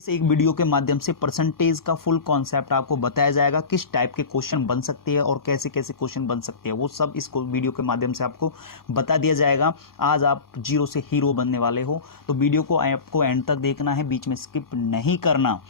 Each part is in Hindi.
इस एक वीडियो के माध्यम से परसेंटेज का फुल कॉन्सेप्ट आपको बताया जाएगा, किस टाइप के क्वेश्चन बन सकते हैं और कैसे कैसे क्वेश्चन बन सकते हैं, वो सब इस वीडियो के माध्यम से आपको बता दिया जाएगा। आज आप जीरो से हीरो बनने वाले हो, तो वीडियो को आपको एंड तक देखना है, बीच में स्किप नहीं करना।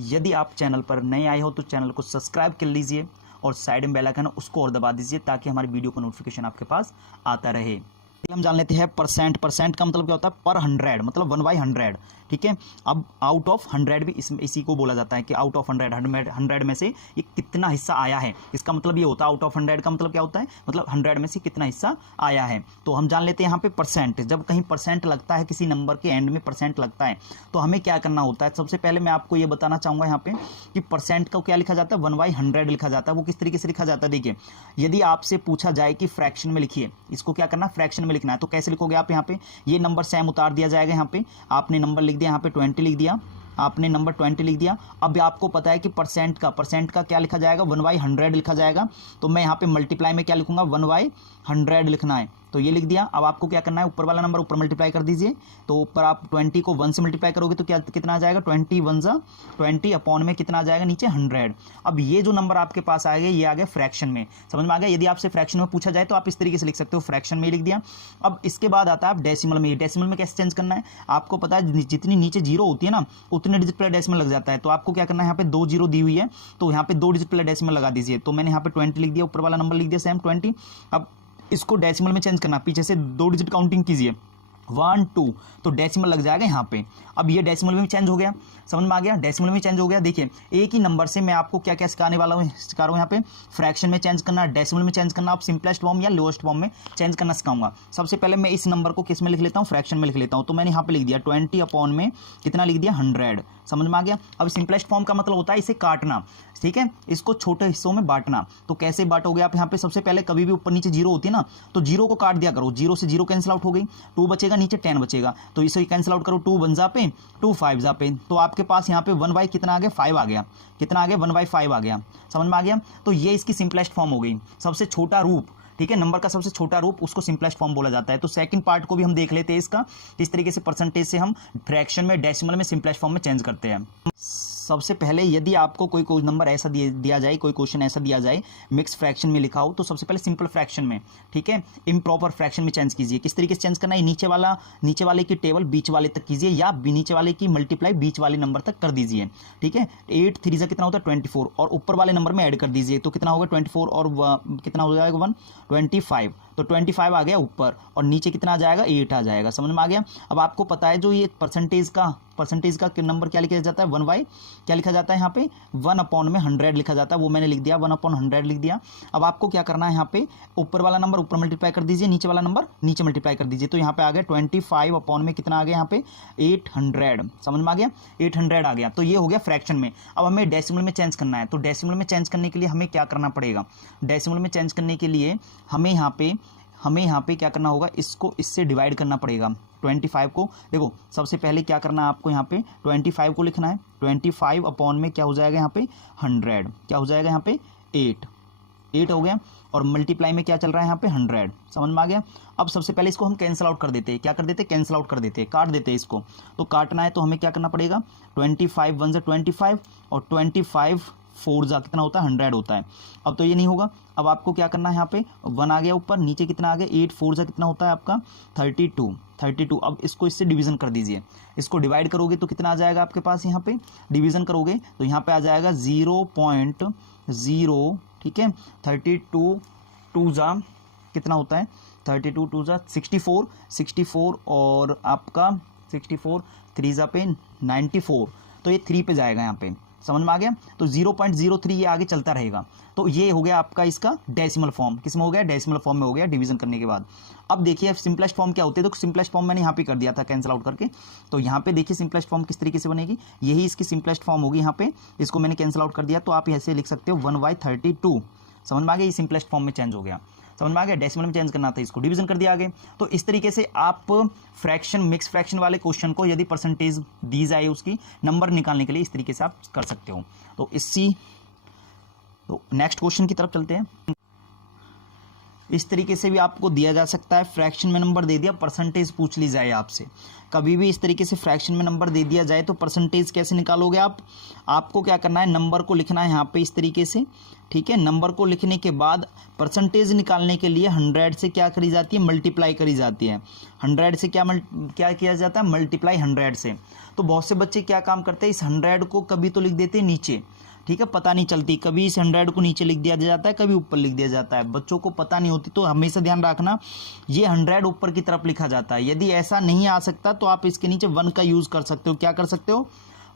यदि आप चैनल पर नए आए हो तो चैनल को सब्सक्राइब कर लीजिए और साइड में बेल आइकन है उसको और दबा दीजिए ताकि हमारी वीडियो का नोटिफिकेशन आपके पास आता रहे। हम जान लेते हैं परसेंट का मतलब क्या होता है, पर 100 मतलब 1/100। ठीक है, अब आउट ऑफ 100 भी इसी को बोला जाता है कि आउट ऑफ 100 में से ये कितना हिस्सा आया है, इसका मतलब ये होता है। आउट ऑफ 100 का मतलब क्या होता है, मतलब 100 में से कितना हिस्सा आया है। तो हम जान लेते हैं यहाँ पे परसेंट, जब कहीं परसेंट लगता है, किसी नंबर के एंड में परसेंट लगता है तो हमें क्या करना होता है। सबसे पहले मैं आपको ये बताना चाहूँगा यहाँ पे कि परसेंट को क्या लिखा जाता है, 1/100 लिखा जाता है। वो किस तरीके से लिखा जाता है, देखिए यदि आपसे पूछा जाए कि फ्रैक्शन में लिखिए, इसको क्या करना, फ्रैक्शन में लिखना है, तो कैसे लिखोगे आप। यहाँ पे ये नंबर सेम उतार दिया जाएगा, यहाँ पे आपने नंबर लिख दिया, यहाँ पे 20 लिख दिया, आपने नंबर 20 लिख दिया। अब आपको पता है कि परसेंट का क्या लिखा जाएगा, 1/100 लिखा जाएगा। तो मैं यहाँ पे मल्टीप्लाई में क्या लिखूंगा, 1/100 लिखना है, तो ये लिख दिया। अब आपको क्या करना है, ऊपर वाला नंबर ऊपर मल्टीप्लाई कर दीजिए। तो ऊपर आप 20 को 1 से मल्टीप्लाई करोगे तो क्या कितना आ जाएगा, 20 1 जा 20 अपॉन में कितना आ जाएगा, नीचे 100। अब ये जो नंबर आपके पास आएगा ये आ गया फ्रैक्शन में, समझ में आ गया। यदि आपसे फ्रैक्शन में पूछा जाए तो आप इस तरीके से लिख सकते हो, फ्रैक्शन में लिख दिया। अब इसके बाद आता है आप डेसिमल में। डेसिमल में कैसे चेंज करना है, आपको पता है जितनी नीचे जीरो होती है ना उतने डिजिट पहले डेसिमल लग जाता है। तो आपको क्या करना है, यहाँ पे 2 जीरो दी हुई है तो यहाँ पे 2 डिजिट पहले डेसिमल लगा दीजिए। तो मैंने यहाँ पे 20 लिख दिया, ऊपर वाला नंबर लिख दिया सेम 20। अब इसको डेसिमल में चेंज करना, पीछे से 2 डिजिट काउंटिंग कीजिए, 1 2, तो डेसिमल लग जाएगा यहाँ पे। अब ये डेसिमल में चेंज हो गया, समझ में आ गया, डेसिमल में चेंज हो गया। देखिए एक ही नंबर से मैं आपको क्या क्या सिखा रहा हूँ यहाँ पे, फ्रैक्शन में चेंज करना, डेसिमल में चेंज करना, आप सिंपलेस्ट फॉर्म या लोएस्ट फॉर्म में चेंज करना सिखाऊंगा। सबसे पहले मैं इस नंबर को किस में लिख लेता हूँ, फ्रैक्शन में लिख लेता हूँ। तो मैंने यहाँ पे लिख दिया 20 अपॉन में कितना लिख दिया, 100, समझ में आ गया। अब सिंपलेस्ट फॉर्म का मतलब होता है इसे काटना, ठीक है, इसको छोटे हिस्सों में बांटना। तो कैसे बांटोगे आप, यहाँ पे सबसे पहले कभी भी ऊपर नीचे जीरो होती है ना तो जीरो को काट दिया करो, जीरो से जीरो कैंसिल आउट हो गई, 2 बचेगा, नीचे 10 बचेगा, तो इसे कैंसिल आउट करो, 2 1 जा पे 2 5 जा पे, तो आपके पास यहाँ पे 1 कितना आ गया, 5 आ गया, कितना आ गया, 1/5 आ गया, समझ में आ गया। तो ये इसकी सिंपलेस्ट फॉर्म हो गई, सबसे छोटा रूप। ठीक है, नंबर का सबसे छोटा रूप उसको सिंपलेस्ट फॉर्म बोला जाता है। तो सेकंड पार्ट को भी हम देख लेते हैं इसका, इस तरीके से परसेंटेज से हम फ्रैक्शन में, डेसिमल में, सिंपलेस्ट फॉर्म में चेंज करते हैं। सबसे पहले यदि आपको कोई नंबर ऐसा दिया जाए, कोई क्वेश्चन ऐसा दिया जाए मिक्स फ्रैक्शन में लिखा हो, तो सबसे पहले सिंपल फ्रैक्शन में, ठीक है, इम्प्रॉपर फ्रैक्शन में चेंज कीजिए। किस तरीके से चेंज करना है, नीचे वाले की टेबल बीच वाले तक कीजिए, या नीचे वाले की मल्टीप्लाई बीच वाले नंबर तक कर दीजिए। ठीक है, 8 3 कितना होता है 24, और ऊपर वाले नंबर में ऐड कर दीजिए, तो कितना होगा 24 और कितना हो जाएगा 1 25, तो 25 आ गया ऊपर, और नीचे कितना आ जाएगा, 8 आ जाएगा, समझ में आ गया। अब आपको पता है जो ये परसेंटेज का नंबर क्या लिखा जाता है, 1 क्या लिखा जाता है, यहाँ पे 1/100 लिखा जाता है, वो मैंने लिख दिया, 1/100 लिख दिया। अब आपको क्या करना है, यहाँ पे ऊपर वाला नंबर ऊपर मल्टीप्लाई कर दीजिए, नीचे वाला नंबर नीचे मल्टीप्लाई कर दीजिए, तो यहाँ पे आ गया 25 अपॉन में कितना आ गया, यहाँ पे 800, समझ में आ गया, 800 आ गया। तो ये हो गया फ्रैक्शन में। अब हमें डेसिमल में चेंज करना है, तो डेसिमल में चेंज करने के लिए हमें क्या करना पड़ेगा, डेसिमल में चेंज करने के लिए हमें यहाँ पे क्या करना होगा, इसको इससे डिवाइड करना पड़ेगा। 25 को देखो, सबसे पहले क्या करना है आपको, यहाँ पे 25 को लिखना है, 25 अपॉन में क्या हो जाएगा, यहाँ पे 100, क्या हो जाएगा, यहाँ पे 8 हो गया, और मल्टीप्लाई में क्या चल रहा है, यहाँ पे 100, समझ में आ गया। अब सबसे पहले इसको हम कैंसिल आउट कर देते हैं, क्या कर देते हैं, कैंसिल आउट कर देते हैं, काट देते हैं इसको। तो काटना है तो हमें क्या करना पड़ेगा, 25 1 जा 25, और 25 4 जा कितना होता है, 100 होता है। अब तो ये नहीं होगा, अब आपको क्या करना है, यहाँ पे 1 आ गया ऊपर, नीचे कितना आ गया, 8 4 जा कितना होता है आपका 32। अब इसको इससे डिवीजन कर दीजिए, इसको डिवाइड करोगे तो कितना आ जाएगा आपके पास, यहाँ पे डिवीजन करोगे तो यहाँ पे आ जाएगा 0.0, ठीक है, 32 2 जा कितना होता है, 32 2 जा 64, और आपका 64 3 जा पे 94, तो ये 3 पे जाएगा यहाँ पे, समझ में आ गया। तो 0.03 ये आगे चलता रहेगा। तो ये हो गया आपका इसका डेसिमल फॉर्म, किसमें हो गया, डेसिमल फॉर्म में हो गया, डिवीजन करने के बाद। अब देखिए सिंपलेस्ट फॉर्म क्या होते हैं, तो सिंपलेस्ट फॉर्म मैंने यहाँ पे कर दिया था कैंसिल आउट करके। तो यहाँ पे देखिए सिंपलेस्ट फॉर्म किस तरीके से बनेगी, यही इसकी सिंपलेस्ट फॉर्म होगी। यहाँ पे इसको मैंने कैंसिल आउट कर दिया, तो आप ऐसे लिख सकते हो 1/32, समझ में आ गया, ये सिंपलेस्ट फॉर्म में चेंज हो गया, समझ में आ गया। डेसिमल में चेंज करना था, इसको डिवीजन कर दिया आगे। तो इस तरीके से आप फ्रैक्शन, मिक्स फ्रैक्शन वाले क्वेश्चन को यदि परसेंटेज दी जाए उसकी, नंबर निकालने के लिए इस तरीके से आप कर सकते हो। तो नेक्स्ट क्वेश्चन की तरफ चलते हैं। इस तरीके से भी आपको दिया जा सकता है। फ्रैक्शन में नंबर दे दिया, परसेंटेज पूछ ली जाए आपसे, कभी भी इस तरीके से फ्रैक्शन में नंबर दे दिया जाए तो परसेंटेज कैसे निकालोगे आप? आपको क्या करना है, नंबर को लिखना है यहाँ पे इस तरीके से, ठीक है। नंबर को लिखने के बाद परसेंटेज निकालने के लिए 100 से क्या करी जाती है, मल्टीप्लाई करी जाती है। 100 से क्या किया जाता है, मल्टीप्लाई 100 से। तो बहुत से बच्चे क्या काम करते हैं, इस 100 को कभी तो लिख देते हैं नीचे, ठीक है, पता नहीं चलती, कभी इस 100 को नीचे लिख दिया जाता है, कभी ऊपर लिख दिया जाता है, बच्चों को पता नहीं होती। तो हमेशा ध्यान रखना ये 100 ऊपर की तरफ लिखा जाता है। यदि ऐसा नहीं आ सकता तो आप इसके नीचे 1 का यूज़ कर सकते हो। क्या कर सकते हो,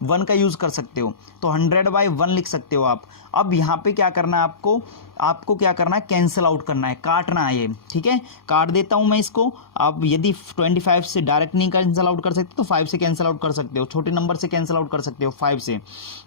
1 का यूज़ कर सकते हो। तो 100/1 लिख सकते हो आप। अब यहाँ पे क्या करना है आपको क्या करना है, कैंसिल आउट करना है, काटना है ये, ठीक है। काट देता हूँ मैं इसको। आप यदि 25 से डायरेक्ट नहीं कैंसिल आउट कर सकते तो 5 से कैंसिल आउट कर सकते हो, छोटे नंबर से कैंसिल आउट कर सकते हो 5 से।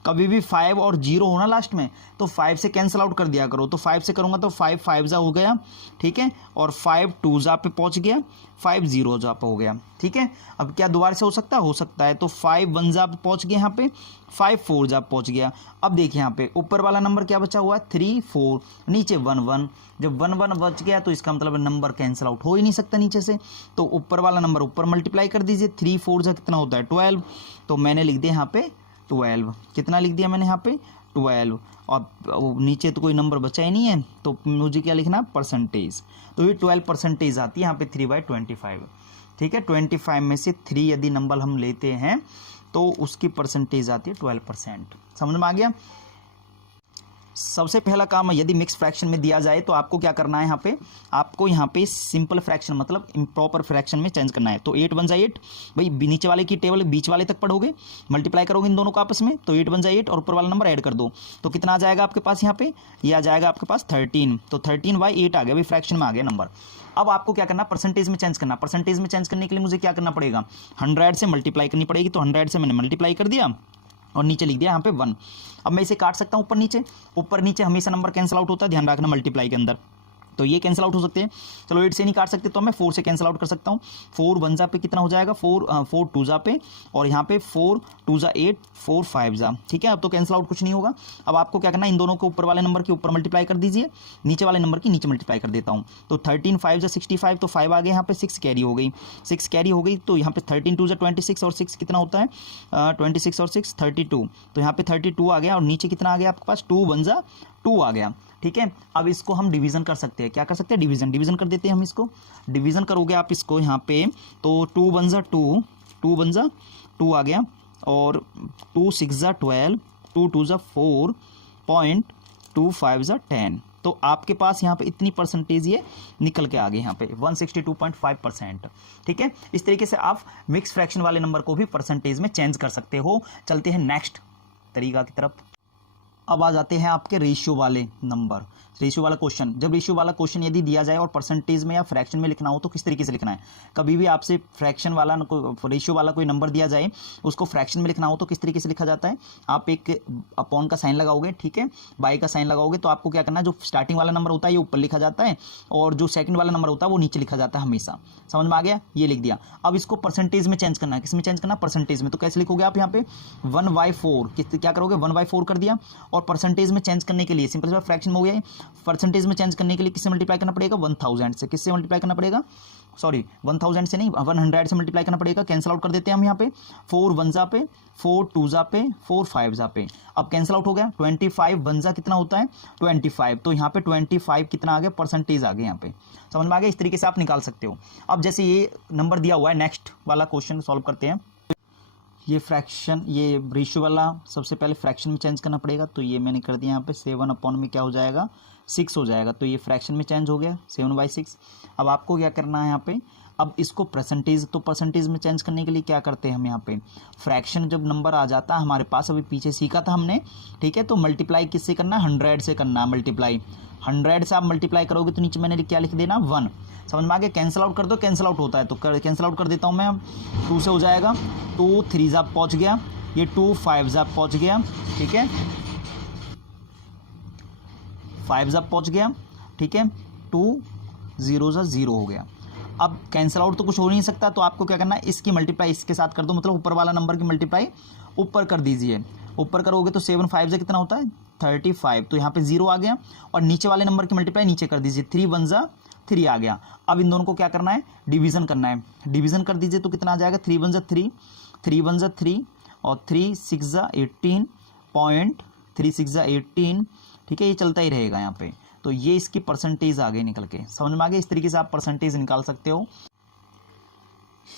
कभी भी 5 और 0 होना लास्ट में तो 5 से कैंसिल आउट कर दिया करो। तो 5 से करूँगा तो 5 5 जा हो गया, ठीक है, और 5 2 जा पे पहुँच गया, 5 0 जा पे हो गया, ठीक है। अब क्या दोबारा से हो सकता है, तो 5 1 जा पे पहुँच गया, यहाँ पे 5 4 जा पहुँच गया। अब देखिए यहाँ पे ऊपर वाला नंबर क्या बचा हुआ है, 3 4, नीचे 1 1। जब 1 1 बच गया तो इसका मतलब नंबर कैंसिल आउट हो ही नहीं सकता नीचे से। तो ऊपर वाला नंबर ऊपर मल्टीप्लाई कर दीजिए, 3 4 जा कितना होता है 12। तो मैंने लिख दिया यहाँ पे 12। कितना लिख दिया मैंने यहाँ पे 12। और नीचे तो कोई नंबर बचा ही नहीं है तो मुझे क्या लिखना, परसेंटेज। तो ये 12% आती है यहाँ पे 3/25, ठीक है। 25 में से 3 यदि नंबर हम लेते हैं तो उसकी परसेंटेज आती है 12%। समझ में आ गया। सबसे पहला काम यदि मिक्स फ्रैक्शन में दिया जाए तो आपको क्या करना है, आपको यहाँ पे सिंपल फ्रैक्शन मतलब इम्प्रॉपर फ्रैक्शन में चेंज करना है। तो 8 1 जा 8, भाई नीचे वाले की टेबल बीच वाले तक पढ़ोगे, मल्टीप्लाई करोगे इन दोनों को आपस में, तो 8 1 जा 8 और ऊपर वाला नंबर ऐड कर दो। तो कितना आ जाएगा आपके पास, यहाँ पे ये आ जाएगा आपके पास 13। तो 13/8 आ गया, भाई फ्रैक्शन में आ गया नंबर। अब आपको क्या करना, परसेंटेज में चेंज करना। परसेंटेज में चेंज करने के लिए मुझे क्या करना पड़ेगा, 100 से मल्टीप्लाई करनी पड़ेगी। तो 100 से मैंने मल्टीप्लाई कर दिया और नीचे लिख दिया यहाँ पे 1। अब मैं इसे काट सकता हूँ ऊपर नीचे हमेशा नंबर कैंसिल आउट होता है, ध्यान रखना मल्टीप्लाई के अंदर, तो ये कैंसिल आउट हो सकते हैं। चलो 8 से नहीं काट सकते तो मैं 4 से कैंसिल आउट कर सकता हूँ। 4 1 जा पे कितना हो जाएगा, 4 2 जा पे, और यहाँ पे 4 2 जा 8, 4 5 जा, ठीक है। अब तो कैंसिल आउट कुछ नहीं होगा। अब आपको क्या करना है, इन दोनों को ऊपर वाले नंबर के ऊपर मल्टीप्लाई कर दीजिए, नीचे वाले नंबर की नीचे मल्टीप्लाई कर देता हूँ। तो 13 5 जा 65, तो 5 आ गया, यहाँ पे 6 कैरी हो गई, 6 कैरी हो गई। तो यहाँ पे 13 2 जा 26 और 6 कितना होता है, 26 और 6 32। तो यहाँ पे 32 आ गया और नीचे कितना आ गया आपके पास, 2 1 जा 2 आ गया, ठीक है। अब इसको हम डिवीजन कर सकते हैं। क्या कर सकते हैं, डिवीजन कर देते हैं हम इसको। डिवीजन करोगे आप इसको यहाँ पे, तो 2 1 जा 2, 2 1 जा 2 आ गया, और 2 6 जा 12, 2 2 जा 4, 0.25 जा 10। तो आपके पास यहाँ पे इतनी परसेंटेज ये निकल के आ गए, यहाँ पे 162.5%, ठीक है। इस तरीके से आप मिक्स फ्रैक्शन वाले नंबर को भी परसेंटेज में चेंज कर सकते हो। चलते हैं नेक्स्ट तरीका की तरफ। अब आ जाते हैं आपके रेशियो वाले नंबर, रेशियो वाला क्वेश्चन। जब रेशियो वाला क्वेश्चन यदि दिया जाए और परसेंटेज में या फ्रैक्शन में लिखना हो तो किस तरीके से लिखना है। कभी भी आपसे फ्रैक्शन वाला रेशियो वाला कोई नंबर दिया जाए, उसको फ्रैक्शन में लिखना हो तो किस तरीके से लिखा जाता है, आप एक अपॉन का साइन लगाओगे, ठीक है, बाई का साइन लगाओगे। तो आपको क्या करना है, जो स्टार्टिंग वाला नंबर होता है ये ऊपर लिखा जाता है और जो सेकंड वाला नंबर होता है वो नीचे लिखा जाता है हमेशा। समझ में आ गया, ये लिख दिया। अब इसको परसेंटेज में चेंज करना है। किस में चेंज करना, परसेंटेज में। तो कैसे लिखोगे आप यहाँ पे 1/4, क्या करोगे 1/4 कर दिया, और परसेंटेज में चेंज करने के लिए सिंपल सा फ्रैक्शन में हो गया, परसेंटेज में चेंज करने के लिए किससे मल्टीप्लाई करना पड़ेगा, 1000 से। किससे मल्टीप्लाई करना पड़ेगा, सॉरी 1000 से नहीं, 100 से मल्टीप्लाई करना पड़ेगा। कैंसिल आउट कर देते हैं हम यहाँ पे, 4 1 जा पे, 4 2 जा पे, 4 5 जा पे। अब कैंसिल आउट हो गया, 25 1 जा कितना होता है 25। तो यहाँ पे 25 कितना आ गया, परसेंटेज आ गया यहाँ पे। समझ में आ गया, इस तरीके से आप निकाल सकते हो। अब जैसे ये नंबर दिया हुआ है, नेक्स्ट वाला क्वेश्चन सॉल्व करते हैं। ये फ्रैक्शन, ये रेशियो वाला सबसे पहले फ्रैक्शन में चेंज करना पड़ेगा। तो ये मैंने कर दिया यहाँ पे 7 अपॉन में क्या हो जाएगा 6 हो जाएगा। तो ये फ्रैक्शन में चेंज हो गया 7/6। अब आपको क्या करना है यहाँ पे, अब इसको परसेंटेज, तो परसेंटेज में चेंज करने के लिए क्या करते हैं हम यहाँ पे, फ्रैक्शन जब नंबर आ जाता है हमारे पास, अभी पीछे सीखा था हमने, ठीक है। तो मल्टीप्लाई किससे करना है, 100 से करना है मल्टीप्लाई। 100 से आप मल्टीप्लाई करोगे तो नीचे मैंने क्या लिख देना 1। समझ में आ गया, कैंसिल आउट कर दो, कैंसिल आउट होता है तो कैंसिल आउट कर देता हूँ मैं। 2 से हो जाएगा, 2 3 जा पहुँच गया, ये 2 5 जा पहुँच गया, ठीक है, 5 जा पहुँच गया, ठीक है, 2 0 जा 0 हो गया। अब कैंसिल आउट तो कुछ हो नहीं सकता, तो आपको क्या करना है, इसकी मल्टीप्लाई इसके साथ कर दो, मतलब ऊपर वाला नंबर की मल्टीप्लाई ऊपर कर दीजिए। ऊपर करोगे तो 7 5 से कितना होता है 35, तो यहाँ पे 0 आ गया, और नीचे वाले नंबर की मल्टीप्लाई नीचे कर दीजिए, 3 1 जा 3 आ गया। अब इन दोनों को क्या करना है, डिवीजन करना है। डिवीजन कर दीजिए तो कितना आ जाएगा, 3 1 3, 3 1 3 और 3 6 18 पॉइंट, 3 6 18, ठीक है, ये चलता ही रहेगा यहाँ पे। तो ये इसकी परसेंटेज आ गई निकल के, समझ में आ गया। इस तरीके से आप परसेंटेज निकाल सकते हो।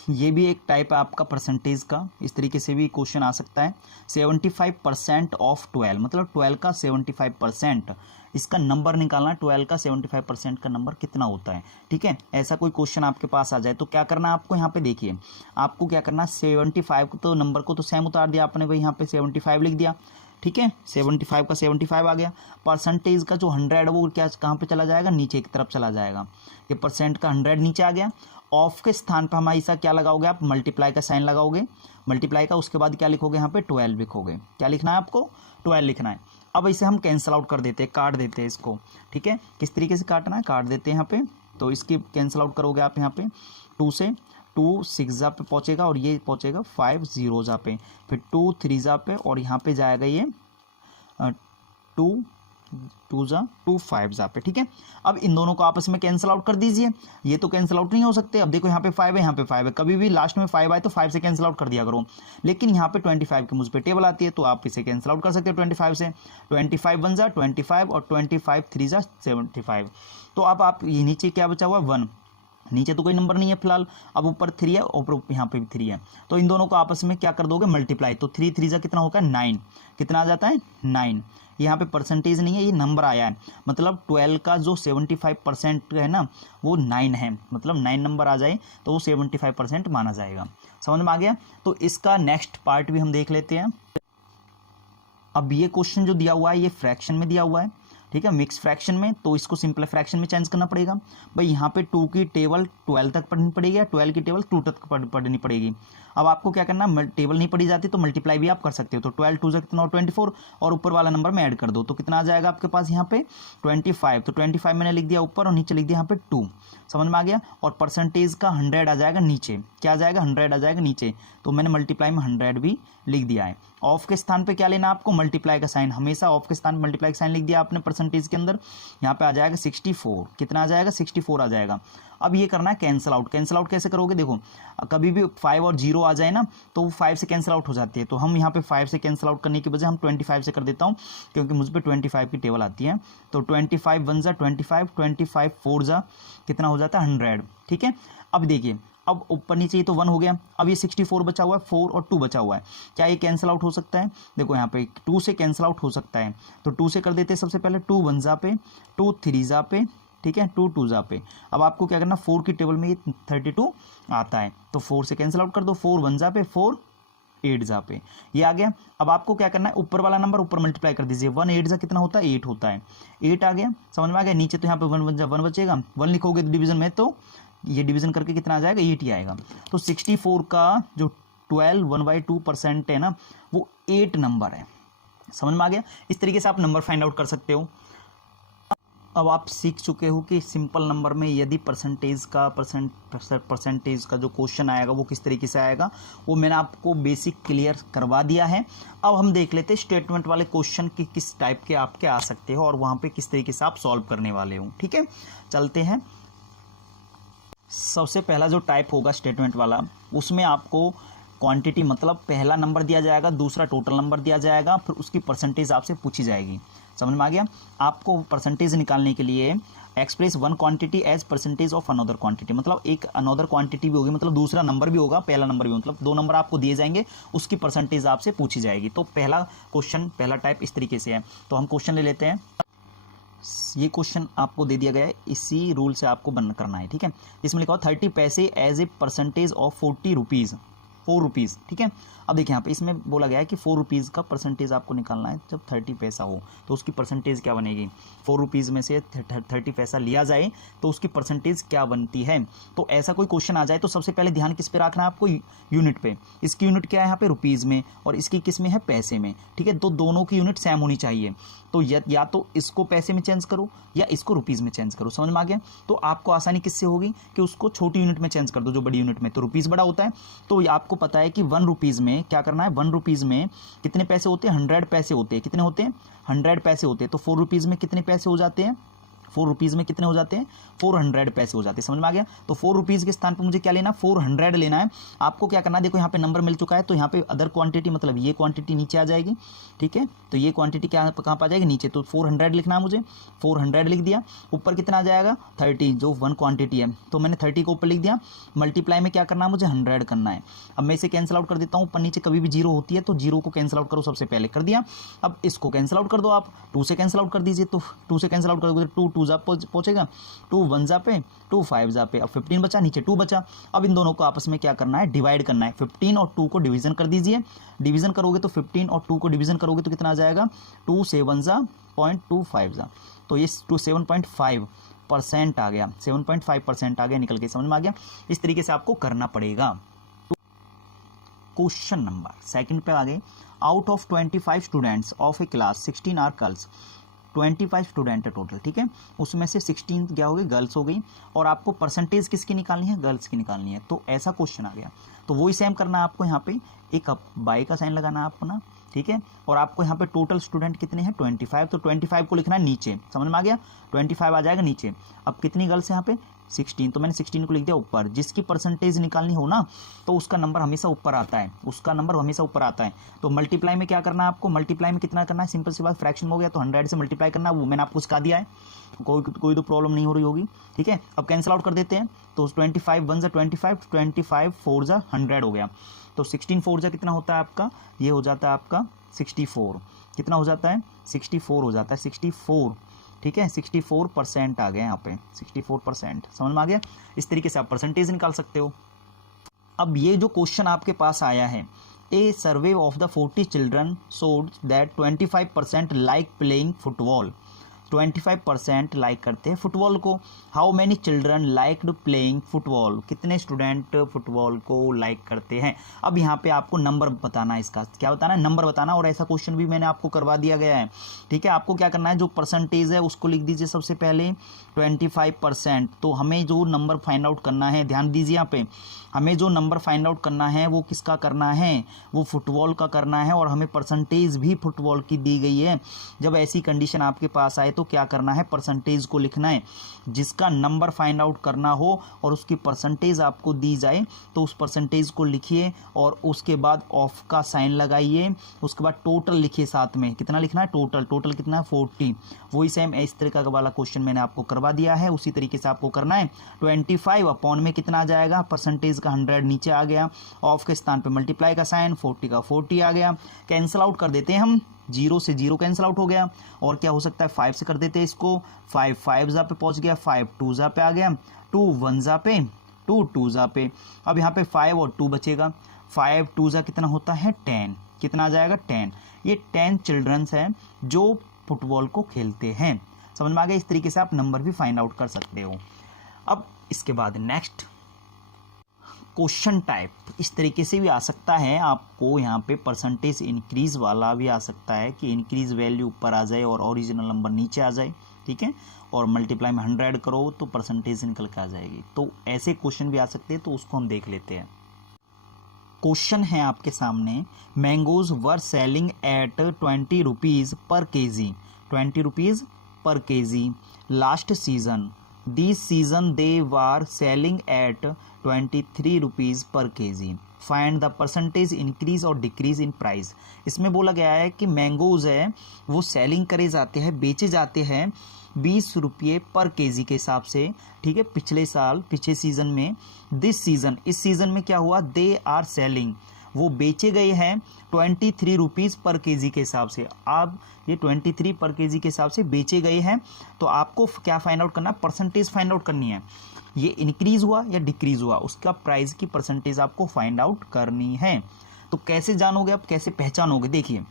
ये भी एक टाइप है आपका परसेंटेज का, इस तरीके से भी क्वेश्चन आ सकता है। 75% ऑफ 12, मतलब 12 का 75%, इसका नंबर निकालना। 12 का 75% का नंबर कितना होता है, ठीक है। ऐसा कोई क्वेश्चन आपके पास आ जाए तो क्या करना है आपको, यहाँ पे देखिए आपको क्या करना है, 75 तो नंबर को तो सेम उतार दिया आपने भाई, यहाँ पे 75 लिख दिया, ठीक है। 75 का 75 आ गया। परसेंटेज का जो 100 है वो क्या कहाँ पे चला जाएगा, नीचे की तरफ चला जाएगा। ये परसेंट का 100 नीचे आ गया। ऑफ के स्थान पर हमेशा क्या लगाओगे आप, मल्टीप्लाई का साइन लगाओगे, मल्टीप्लाई का, उसके बाद क्या लिखोगे यहाँ पे 12 लिखोगे। क्या लिखना है आपको, 12 लिखना है। अब इसे हम कैंसिल आउट कर देते हैं, काट देते हैं इसको, ठीक है। किस तरीके से काटना है, काट देते हैं यहाँ पे। तो इसकी कैंसिल आउट करोगे आप यहाँ पे, 2 से 2 6 पे पहुँचेगा और ये पहुँचेगा 5 0 पे, फिर 2 3 पे और यहाँ पे जाएगा ये 2 2 5 पे, ठीक है। अब इन दोनों को आपस में कैंसिल आउट कर दीजिए। ये तो कैंसिल आउट नहीं हो सकते। अब देखो यहाँ पे 5 है, यहाँ पे 5 है, कभी भी लास्ट में 5 आए तो 5 से कैंसिल आउट कर दिया करो। लेकिन यहाँ पे 25 की मुझ पे टेबल आती है तो आप इसे कैंसिल आउट कर सकते हो 25 से। 25 1 जा 25 और 25 3 जा 75। तो अब आप ये नीचे क्या बचा हुआ, 1, नीचे तो कोई नंबर नहीं है फिलहाल। अब ऊपर 3 है, ऊपर यहाँ पे भी 3 है, तो इन दोनों को आपस में क्या कर दोगे, मल्टीप्लाई। तो 3 3 जा कितना होगा, 9, कितना आ जाता है 9। यहाँ पे परसेंटेज नहीं है, ये नंबर आया है, मतलब 12 का जो 75% है ना वो 9 है, मतलब 9 नंबर आ जाए तो वो 75% माना जाएगा। समझ में आ गया। तो इसका नेक्स्ट पार्ट भी हम देख लेते हैं। अब ये क्वेश्चन जो दिया हुआ है ये फ्रैक्शन में दिया हुआ है, ठीक है, मिक्स फ्रैक्शन में, तो इसको सिंपल फ्रैक्शन में चेंज करना पड़ेगा भाई। यहाँ पे 2 की टेबल 12 तक पढ़नी पड़ेगी, 12 की टेबल 2 तक पढ़नी पड़ेगी। अब आपको क्या करना, टेबल नहीं पढ़ी जाती तो मल्टीप्लाई भी आप कर सकते हो। तो 12 2 से कितना हो 24 और ऊपर वाला नंबर में ऐड कर दो तो कितना आ जाएगा आपके पास यहाँ पे 25। तो 25 मैंने लिख दिया ऊपर और नीचे लिख दिया यहाँ पे 2, समझ में आ गया। और परसेंटेज का 100 आ जाएगा नीचे, क्या आ जाएगा 100 आ जाएगा नीचे, तो मैंने मल्टीप्लाई में 100 भी लिख दिया है। ऑफ के स्थान पे क्या लेना आपको, मल्टीप्लाई का साइन, हमेशा ऑफ के स्थान पे मल्टीप्लाई का साइन लिख दिया आपने परसेंटेज के अंदर। यहाँ पे आ जाएगा 64, कितना आ जाएगा 64 आ जाएगा। अब ये करना है कैंसिल आउट। कैंसिल आउट कैसे करोगे, देखो कभी भी 5 और 0 आ जाए ना तो वो 5 से कैंसिल आउट हो जाती है। तो हम यहाँ पे 5 से कैंसिल आउट करने की बजाय हम 25 से कर देता हूँ, क्योंकि मुझ पे 25 की टेबल आती है। तो 25 1 जा 25, 25 4 जा कितना हो जाता है 100, ठीक है। अब देखिए अब ऊपर नीचे ये तो 1 हो गया। अब ये 64 बचा हुआ है, 4 और 2 बचा हुआ है, क्या ये कैंसिल आउट हो सकता है, देखो यहाँ पे 2 से कैंसिल आउट हो सकता है। तो 2 से कर देते हैं सबसे पहले, 2 1 जा पे, 2 3 जा पे, ठीक है, 2 2 जा पे। अब आपको क्या करना, 4 की टेबल में ये 32 आता है तो 4 से कैंसिल आउट कर दो, 4 1 जा पे, 4 8 जा पे, ये आ गया। अब आपको क्या करना है, ऊपर वाला नंबर ऊपर मल्टीप्लाई कर दीजिए, 1 8 जा कितना होता है 8 होता है, 8 आ गया, समझ में आ गया। नीचे तो यहाँ पे 1 1 जा 1 बचेगा, 1 लिखोगे तो डिवीजन में तो ये डिवीजन करके कितना आ जाएगा 8 ही आएगा। तो 64 का जो 12 1/2% है ना वो 8 नंबर है, समझ में आ गया। इस तरीके से आप नंबर फाइंड आउट कर सकते हो। अब आप सीख चुके हो कि सिंपल नंबर में यदि परसेंटेज का जो क्वेश्चन आएगा वो किस तरीके से आएगा, वो मैंने आपको बेसिक क्लियर करवा दिया है। अब हम देख लेते हैं स्टेटमेंट वाले क्वेश्चन की किस टाइप के आपके आ सकते हो और वहाँ पे किस तरीके से आप सॉल्व करने वाले हो, ठीक है। चलते हैं। सबसे पहला जो टाइप होगा स्टेटमेंट वाला, उसमें आपको क्वांटिटी मतलब पहला नंबर दिया जाएगा, दूसरा टोटल नंबर दिया जाएगा, फिर उसकी परसेंटेज आपसे पूछी जाएगी, समझ में आ गया। आपको परसेंटेज निकालने के लिए express one quantity as percentage of another quantity, मतलब एक अनदर क्वांटिटी भी होगी, मतलब दूसरा नंबर भी होगा, पहला नंबर भी, मतलब 2 नंबर आपको दिए जाएंगे, उसकी परसेंटेज आपसे पूछी जाएगी। तो पहला क्वेश्चन, पहला टाइप इस तरीके से है। तो हम क्वेश्चन ले लेते हैं। ये क्वेश्चन आपको दे दिया गया है, इसी रूल से आपको बंद करना है, ठीक है। इसमें लिखा हुआ 30 पैसे as a percentage of 40 rupees, 4 rupees, ठीक है। अब देखिए यहाँ पे इसमें बोला गया है कि 4 रुपीज़ का परसेंटेज आपको निकालना है जब 30 पैसा हो, तो उसकी परसेंटेज क्या बनेगी, 4 रुपीज़ में से 30 पैसा लिया जाए तो उसकी परसेंटेज क्या बनती है। तो ऐसा कोई क्वेश्चन आ जाए तो सबसे पहले ध्यान किस पे रखना है आपको, यूनिट पे। इसकी यूनिट क्या है यहाँ पे रुपीज़ में और इसकी किस में है पैसे में, ठीक है। तो दोनों की यूनिट सेम होनी चाहिए। तो या तो इसको पैसे में चेंज करो या इसको रुपीज़ में चेंज करो, समझ में आ गया। तो आपको आसानी किससे होगी कि उसको छोटी यूनिट में चेंज कर दो, जो बड़ी यूनिट में, तो रुपीज़ बड़ा होता है। तो आपको पता है कि 1 रुपीज़ में क्या करना है, 1 रुपीज़ में कितने पैसे होते हैं, 100 पैसे होते हैं, कितने होते हैं 100 पैसे होते हैं। तो 4 रुपीज़ में कितने पैसे हो जाते हैं ₹4 में कितने हो जाते हैं? 400 पैसे हो जाते हैं। समझ में आ गया? तो ₹4 के स्थान पे मुझे क्या लेना है? 400 लेना है। आपको क्या करना है, देखो यहाँ पे नंबर मिल चुका है, तो यहाँ पे अदर क्वांटिटी मतलब ये क्वांटिटी नीचे आ जाएगी, ठीक है। तो ये क्वांटिटी क्या कहाँ पर आ जाएगी? नीचे। तो 400 लिखना है मुझे, 400 लिख दिया। ऊपर कितना आ जाएगा? 30, जो 1 क्वांटिटी है, तो मैंने 30 को ऊपर लिख दिया। मल्टीप्लाई में क्या करना है मुझे? 100 करना है। अब मैं इसे कैंसिल आउट कर देता हूँ, ऊपर नीचे कभी भी 0 होती है तो 0 को कैंसिल आउट करो, सबसे पहले कर दिया। अब इसको कैंसिल आउट कर दो आप, 2 से कैंसिल आउट कर दीजिए, तो 2 से कैंसिल आउट कर दोगे तो 2 2 जा पहुंचेगा, 2 1 जा पे, 2 5 जा पे। अब 15 बचा, नीचे 2 बचा। अब इन दोनों को आपस में क्या करना है? डिवाइड करना है। 15 और 2 को डिवीजन कर दीजिए। डिवीजन करोगे तो 15 और 2 को डिवीजन करोगे तो कितना आ जाएगा? 2 7 जा 0.25 जा, तो ये 7.5% आ गया, 7.5% आ गया निकल के। समझ में आ गया? इस तरीके से आपको करना पड़ेगा। क्वेश्चन नंबर सेकंड पे आ गए। Out of 25 students of a class 16 are girls, 25 student है टोटल, ठीक है। उसमें से 16 क्या हो गई? गर्ल्स हो गई। और आपको परसेंटेज किसकी निकालनी है? गर्ल्स की निकालनी है। तो ऐसा क्वेश्चन आ गया, तो वही सेम करना है आपको। यहाँ पे एक बाई का साइन लगाना है अपना, ठीक है। और आपको यहाँ पे टोटल स्टूडेंट कितने हैं? 25। तो 25 को लिखना है नीचे। समझ में आ गया? 25 आ जाएगा नीचे। अब कितनी गर्ल्स है यहाँ पे? 16। तो मैंने 16 को लिख दिया ऊपर। जिसकी परसेंटेज निकालनी हो ना, तो उसका नंबर हमेशा ऊपर आता है, उसका नंबर हमेशा ऊपर आता है। तो मल्टीप्लाई में क्या करना है आपको? मल्टीप्लाई में कितना करना है? सिंपल सी बात, फ्रैक्शन हो गया तो 100 से मल्टीप्लाई करना है, वो मैंने आपको सिखा दिया है, कोई तो प्रॉब्लम नहीं हो रही होगी, ठीक है। अब कैंसिल आउट कर देते हैं, तो 25 1 जा 25, 25 4 जा 100 हो गया। तो 16 4 जा कितना होता है आपका? ये हो जाता है आपका 64। कितना हो जाता है? 64 हो जाता है, 64, ठीक है। 64% आ गया यहाँ पे, 64%। समझ में आ गया? इस तरीके से आप परसेंटेज निकाल सकते हो। अब ये जो क्वेश्चन आपके पास आया है, a survey of the 40 children showed that 25% like playing football, 25% like करते हैं फुटबॉल को। How many children liked playing football, कितने स्टूडेंट फुटबॉल को लाइक करते हैं। अब यहाँ पे आपको नंबर बताना है, इसका क्या बताना है? नंबर बताना। और ऐसा क्वेश्चन भी मैंने आपको करवा दिया गया है, ठीक है। आपको क्या करना है? जो परसेंटेज है उसको लिख दीजिए सबसे पहले 25%। तो हमें जो नंबर फाइंड आउट करना है, ध्यान दीजिए यहाँ पे, हमें जो नंबर फाइंड आउट करना है वो किसका करना है? वो फुटबॉल का करना है। और हमें परसेंटेज भी फुटबॉल की दी गई है। जब ऐसी कंडीशन आपके पास आए तो क्या करना है? परसेंटेज को लिखना है। जिसका नंबर फाइंड आउट करना हो और उसकी परसेंटेज आपको दी जाए तो उस परसेंटेज को लिखिए और उसके बाद ऑफ का साइन लगाइए। उसके बाद टोटल लिखिए साथ में। कितना लिखना है? टोटल। टोटल कितना है? 40। वही सेम इस तरीके का वाला क्वेश्चन मैंने आपको करवा दिया है, उसी तरीके से आपको करना है। 25 अपॉन में कितना आ जाएगा? परसेंटेज का 100 नीचे आ गया, ऑफ के स्थान पे मल्टीप्लाई का साइन, 40 का 40 आ गया। कैंसिल आउट कर देते हैं हम, 0 से 0 कैंसिल आउट हो गया। और क्या हो सकता है? 5 से कर देते हैं इसको, 5 5 जा पे पहुंच गया, 5 2 जा पे आ गया, 2 1 जा पे, 2 2 जा पे। अब यहाँ पे 5 और 2 बचेगा, 5 2 जा कितना होता है? 10। कितना आ जाएगा? 10। ये 10 चिल्ड्रंस हैं जो फुटबॉल को खेलते हैं। समझ में आ गया? इस तरीके से आप नंबर भी फाइंड आउट कर सकते हो। अब इसके बाद नेक्स्ट क्वेश्चन टाइप इस तरीके से भी आ सकता है आपको। यहाँ पे परसेंटेज इंक्रीज वाला भी आ सकता है कि इंक्रीज वैल्यू ऊपर आ जाए और ओरिजिनल नंबर नीचे आ जाए, ठीक है। और मल्टीप्लाई में 100 करो तो परसेंटेज निकल के आ जाएगी। तो ऐसे क्वेश्चन भी आ सकते हैं, तो उसको हम देख लेते हैं। क्वेश्चन है आपके सामने, mangoes were selling at 20 rupees per KG, 20 rupees per KG last season. This season they were selling at 23 rupees per KG. Find the percentage increase or decrease in price. इसमें बोला गया है कि मैंगोज है वो सेलिंग करे जाते हैं, बेचे जाते हैं 20 रुपये पर केजी के हिसाब से, ठीक है। पिछले साल, पिछले सीजन में, दिस सीजन, इस सीजन में क्या हुआ? दे आर सेलिंग, वो बेचे गए हैं 23 रुपीज़ पर केजी के हिसाब से। अब ये 23 पर केजी के हिसाब से बेचे गए हैं, तो आपको क्या फाइंड आउट करना है? परसेंटेज फाइंड आउट करनी है। ये इंक्रीज हुआ या डिक्रीज हुआ, उसका प्राइस की परसेंटेज आपको फाइंड आउट करनी है। तो कैसे जानोगे आप, कैसे पहचानोगे? देखिए,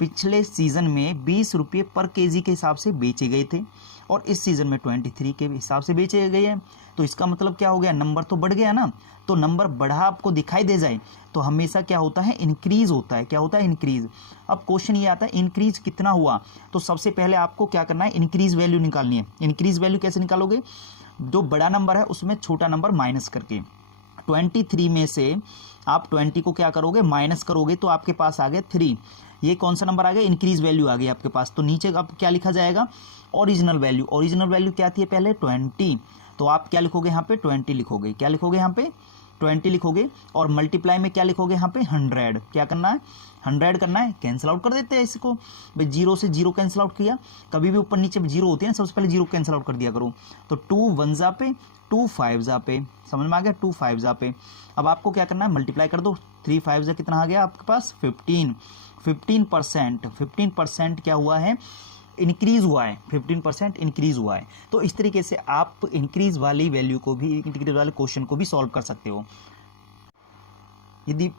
पिछले सीजन में 20 रुपये पर केजी के हिसाब से बेचे गए थे और इस सीजन में 23 के हिसाब से बेचे गए हैं। तो इसका मतलब क्या हो गया? नंबर तो बढ़ गया ना। तो नंबर बढ़ा आपको दिखाई दे जाए तो हमेशा क्या होता है? इंक्रीज होता है। क्या होता है? इंक्रीज। अब क्वेश्चन ये आता है इंक्रीज कितना हुआ, तो सबसे पहले आपको क्या करना है? इंक्रीज वैल्यू निकालनी है। इंक्रीज वैल्यू कैसे निकालोगे? जो बड़ा नंबर है उसमें छोटा नंबर माइनस करके। 23 में से आप 20 को क्या करोगे, माइनस करोगे, तो आपके पास आ गया 3। ये कौन सा नंबर आ गया, इंक्रीज वैल्यू आ गई आपके पास। तो नीचे अब क्या लिखा जाएगा, ओरिजिनल वैल्यू। ओरिजिनल वैल्यू क्या थी पहले, 20। तो आप क्या लिखोगे यहाँ पे, 20 लिखोगे। क्या लिखोगे यहाँ पे, 20 लिखोगे। और मल्टीप्लाई में क्या लिखोगे यहाँ पे, 100। क्या करना है, 100 करना है। कैंसिल आउट कर देते हैं इसको भाई, 0 से 0 कैंसिल आउट किया। कभी भी ऊपर नीचे 0 होती है ना, सबसे पहले 0 कैंसिल आउट कर दिया करो। तो 2 1 जा पे, 2 5 जा पे, समझ में आ गया, 2 5 जा पे। अब आपको क्या करना है, मल्टीप्लाई कर दो। 3 5 जा कितना आ गया आपके पास, 15। 15% क्या हुआ है, इंक्रीज हुआ है। 15% इंक्रीज हुआ है। तो इस तरीके से आप इंक्रीज वाली वैल्यू को भी, इंक्रीज वाले क्वेश्चन को भी सॉल्व कर सकते हो। यदि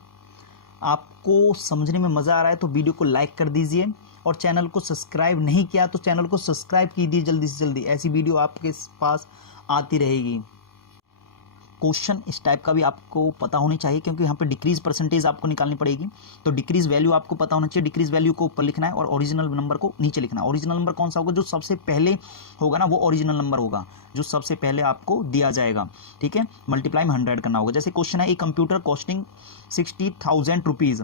आपको समझने में मज़ा आ रहा है तो वीडियो को लाइक कर दीजिए, और चैनल को सब्सक्राइब नहीं किया तो चैनल को सब्सक्राइब कीजिए जल्दी से जल्दी। ऐसी वीडियो आपके पास आती रहेगी। क्वेश्चन इस टाइप का भी आपको पता होनी चाहिए, क्योंकि यहाँ पे डिक्रीज परसेंटेज आपको निकालनी पड़ेगी। तो डिक्रीज वैल्यू आपको पता होना चाहिए। डिक्रीज वैल्यू को ऊपर लिखना है और ओरिजिनल नंबर को नीचे लिखना है। ओरिजिनल नंबर कौन सा होगा, जो सबसे पहले होगा ना, वो ओरिजिनल नंबर होगा जो सबसे पहले आपको दिया जाएगा। ठीक है, मल्टीप्लाई में 100 करना होगा। जैसे क्वेश्चन है, एक कंप्यूटर कॉस्टिंग 60,000 रुपीज़,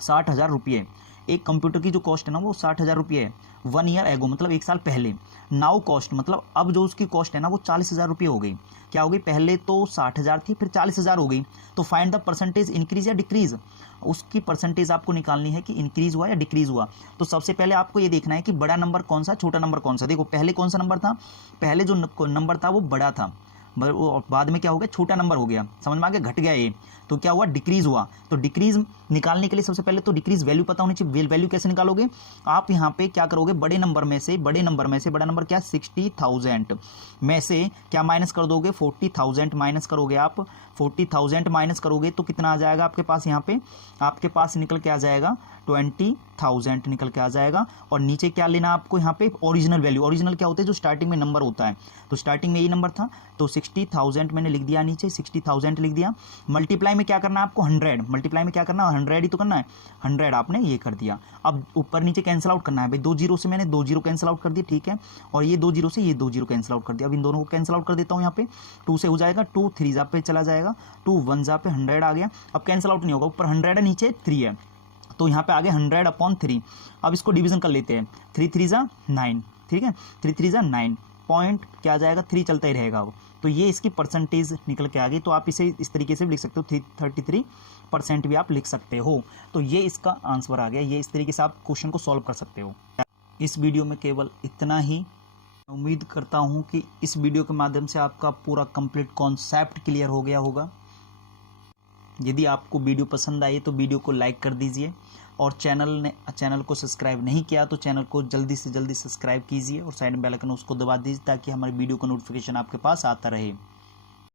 60,000 रुपये। एक कंप्यूटर की जो कॉस्ट है ना वो 60,000 रुपये है। 1 ईयर एगो मतलब 1 साल पहले। नाउ कॉस्ट मतलब अब जो उसकी कॉस्ट है ना वो 40,000 रुपये हो गई। क्या हो गई, पहले तो 60,000 थी, फिर 40,000 हो गई। तो फाइंड द परसेंटेज इंक्रीज या डिक्रीज। उसकी परसेंटेज आपको निकालनी है कि इंक्रीज हुआ या डिक्रीज हुआ। तो सबसे पहले आपको ये देखना है कि बड़ा नंबर कौन सा, छोटा नंबर कौन सा। देखो पहले कौन सा नंबर था, पहले जो नंबर था वो बड़ा था, बाद में क्या हो गया, छोटा नंबर हो गया। समझ में आ गया, घट गया ये। तो क्या हुआ, डिक्रीज हुआ। तो डिक्रीज निकालने के लिए सबसे पहले तो डिक्रीज वैल्यू पता होनी चाहिए। वैल्यू कैसे निकालोगे, आप यहाँ पे क्या करोगे, बड़े नंबर में से बड़ा नंबर क्या, 60,000 में से क्या माइनस कर दोगे, 40,000 माइनस करोगे आप। 40,000 माइनस करोगे तो कितना आ जाएगा आपके पास, यहाँ पे आपके पास निकल के आ जाएगा 20,000 निकल के आ जाएगा। और नीचे क्या लेना आपको, यहाँ पे ओरिजिनल वैल्यू। ओरिजिनल क्या होता है, जो स्टार्टिंग में नंबर होता है। तो स्टार्टिंग में यही नंबर था, तो 60,000 मैंने लिख दिया, नीचे 60,000 लिख दिया। मल्टीप्लाई में क्या करना है आपको, 100। मल्टीप्लाई में क्या करना है, 100 ही तो करना है। 100 आपने ये कर दिया। अब ऊपर नीचे कैंसिल आउट करना है भाई, 2 जीरो से मैंने 2 जीरो कैंसिल आउट कर दिया, ठीक है। और ये 2 जीरो से ये 2 जीरो कैंसिल आउट कर दिया। अब इन दोनों को कैंसिल आउट कर देता हूँ। यहाँ पे 2 से हो जाएगा, 2 3 जा पे चला जाएगा, 2 1 जा पे 100 आ गया। अब कैंसिल आउट नहीं होगा, ऊपर 100 है, नीचे 3 है, तो यहाँ पे आ गया 100/3। अब इसको डिवीजन कर लेते हैं। 3 3 जा 9, ठीक है, 3 3 जा 9 पॉइंट क्या आ जाएगा, 3 चलता ही रहेगा वो। तो ये इसकी परसेंटेज निकल के आ गई। तो आप इसे इस तरीके से भी लिख सकते हो, 33% भी आप लिख सकते हो। तो ये इसका आंसर आ गया। ये इस तरीके से आप क्वेश्चन को सॉल्व कर सकते हो। इस वीडियो में केवल इतना ही। उम्मीद करता हूँ कि इस वीडियो के माध्यम से आपका पूरा कंप्लीट कॉन्सेप्ट क्लियर हो गया होगा। यदि आपको वीडियो पसंद आई तो वीडियो को लाइक कर दीजिए, और चैनल को सब्सक्राइब नहीं किया तो चैनल को जल्दी से जल्दी सब्सक्राइब कीजिए, और साइड में बेल आइकन उसको दबा दीजिए ताकि हमारी वीडियो का नोटिफिकेशन आपके पास आता रहे।